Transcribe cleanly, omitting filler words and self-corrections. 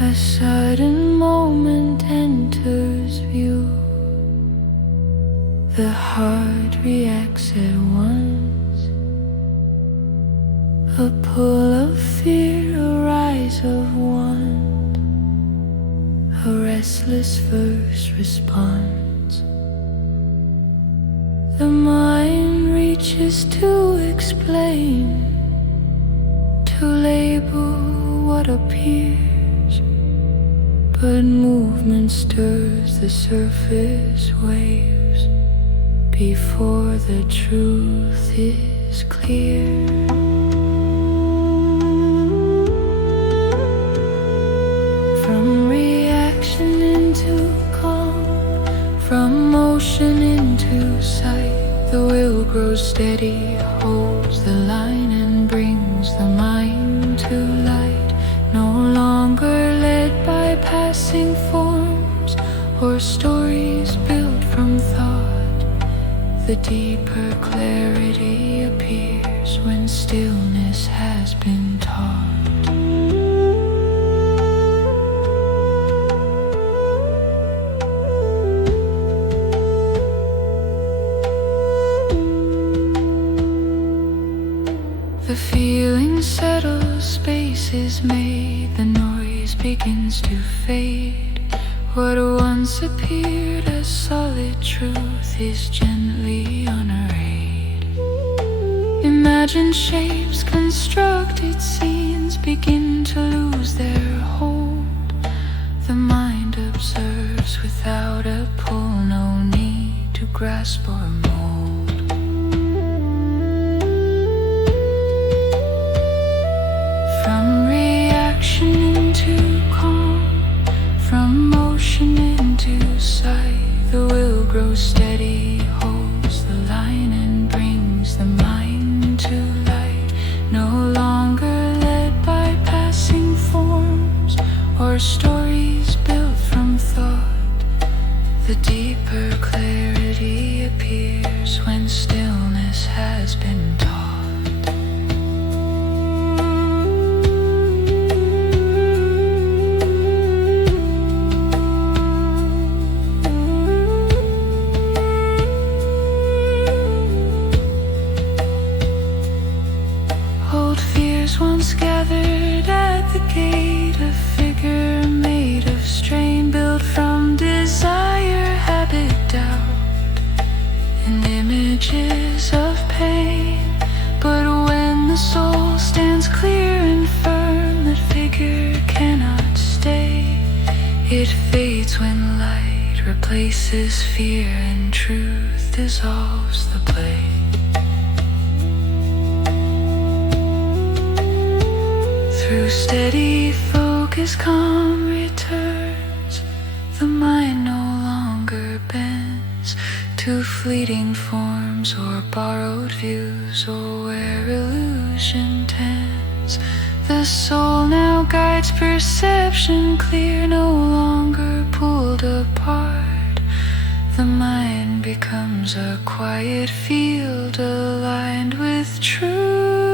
A sudden moment enters view. The heart reacts at once. A pull of fear, a rise of want, a restless first response. The mind reaches to explain, to label what appears. But movement stirs the surface waves before the truth is clear. From reaction into calm, from motion into sight, the will grows steady, holds the line and brings the mind to light. No longer led by passing forms or stories built from thought. The deeper clarity appears when stillness has been taught. The feeling settles, space is made, the noise begins to fade. What once appeared as solid truth is gently unarrayed. Imagined shapes, constructed scenes begin to lose their hold. The mind observes without a pull, no need to grasp or mold. From reaction into calm, from motion into sight, the will grows steady, holds the line and brings the mind to light. No longer led by passing forms or stories built from thought. The deeper clarity appears when stillness has been taught. Old fears once gathered at the gate, a figure made of strain, built from desire, habit, doubt, and images of pain. But when the soul stands clear and firm, that figure cannot stay. It fades when light replaces fear and truth dissolves the play. Through steady focus, calm returns. The mind no longer bends to fleeting forms or borrowed views, or where illusion tends. The soul now guides perception clear, no longer pulled apart. The mind becomes a quiet field aligned with truth.